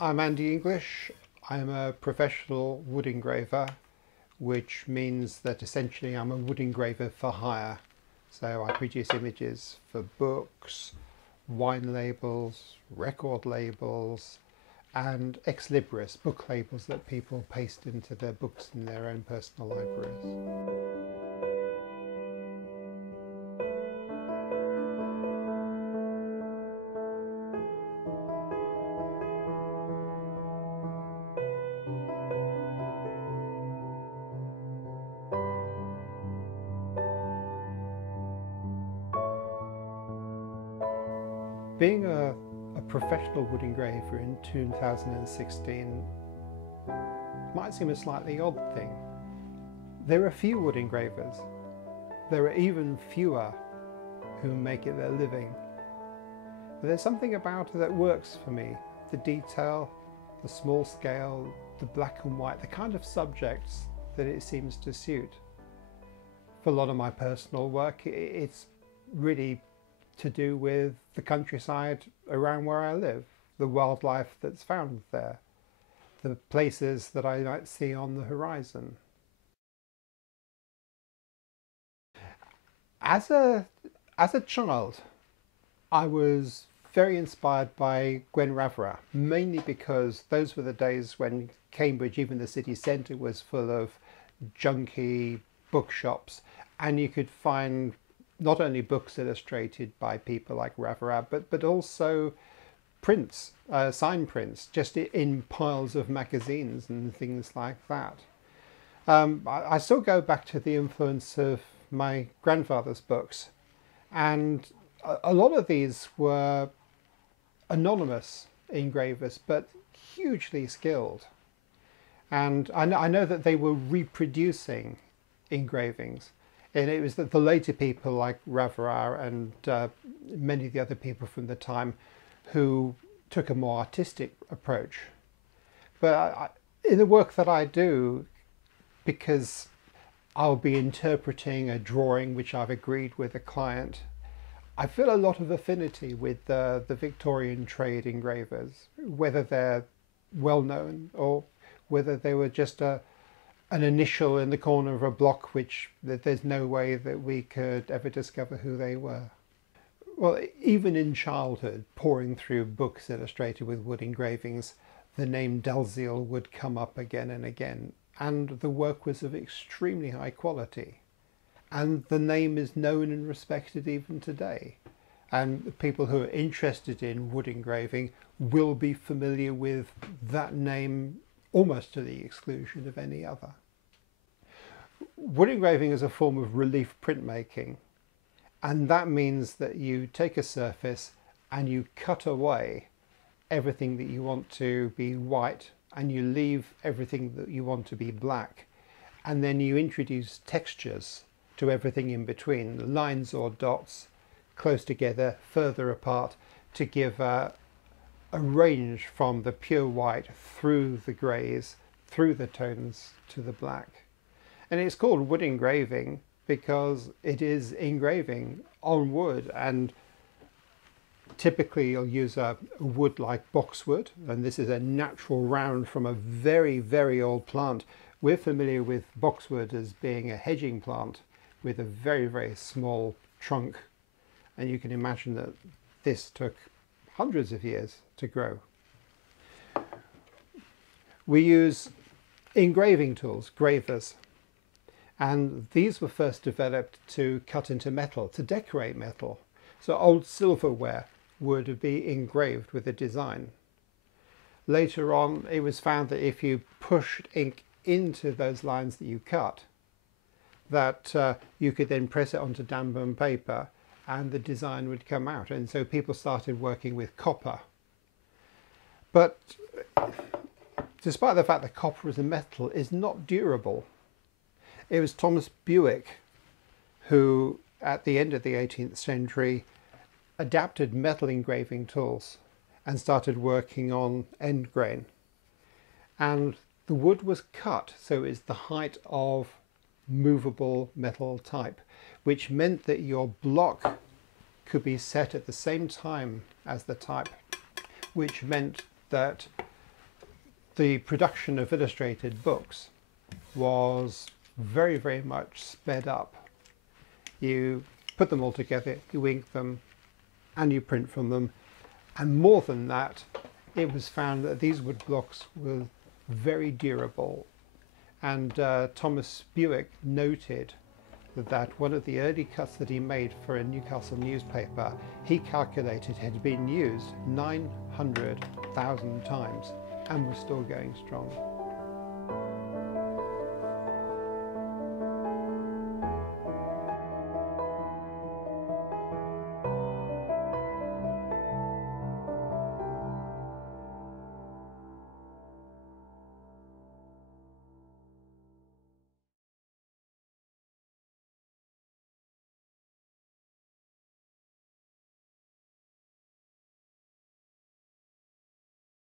I'm Andy English. I'm a professional wood engraver, which means that essentially I'm a wood engraver for hire. So I produce images for books, wine labels, record labels, and ex libris, book labels that people paste into their books in their own personal libraries. Being a professional wood engraver in 2016 might seem a slightly odd thing. There are few wood engravers. There are even fewer who make it their living. But there's something about it that works for me. The detail, the small scale, the black and white, the kind of subjects that it seems to suit. For a lot of my personal work, it's really to do with the countryside around where I live, the wildlife that's found there, the places that I might see on the horizon. As a child, I was very inspired by Engraver, mainly because those were the days when Cambridge, even the city centre, was full of junky bookshops, and you could find not only books illustrated by people like Engraver, but also prints, sign prints, just in piles of magazines and things like that. I still go back to the influence of my grandfather's books, and a lot of these were anonymous engravers, but hugely skilled. And I know that they were reproducing engravings. And it was the later people like Engraver and many of the other people from the time who took a more artistic approach. But in the work that I do, because I'll be interpreting a drawing which I've agreed with a client, I feel a lot of affinity with the Victorian trade engravers, whether they're well known or whether they were just an initial in the corner of a block which there's no way that we could ever discover who they were. Well, even in childhood, poring through books illustrated with wood engravings, the name Dalziel would come up again and again, and the work was of extremely high quality. And the name is known and respected even today. And people who are interested in wood engraving will be familiar with that name almost to the exclusion of any other. Wood engraving is a form of relief printmaking, and that means that you take a surface and you cut away everything that you want to be white and you leave everything that you want to be black, and then you introduce textures to everything in between, lines or dots, close together, further apart, to give a range from the pure white through the greys, through the tones to the black. And it's called wood engraving because it is engraving on wood, and typically you'll use a wood like boxwood, and this is a natural round from a very, very old plant. We're familiar with boxwood as being a hedging plant with a very, very small trunk, and you can imagine that this took hundreds of years to grow. We use engraving tools, gravers, and these were first developed to cut into metal, to decorate metal. So old silverware would be engraved with a design. Later on, it was found that if you pushed ink into those lines that you cut, that you could then press it onto dampened paper and the design would come out. And so people started working with copper. But despite the fact that copper as a metal is not durable, it was Thomas Bewick who, at the end of the 18th century, adapted metal engraving tools and started working on end grain. And the wood was cut, so it's the height of movable metal type, which meant that your block could be set at the same time as the type, which meant that the production of illustrated books was very, very much sped up. You put them all together, you ink them, and you print from them. And more than that, it was found that these wood blocks were very durable. And Thomas Bewick noted that one of the early cuts that he made for a Newcastle newspaper, he calculated had been used 900,000 times and was still going strong.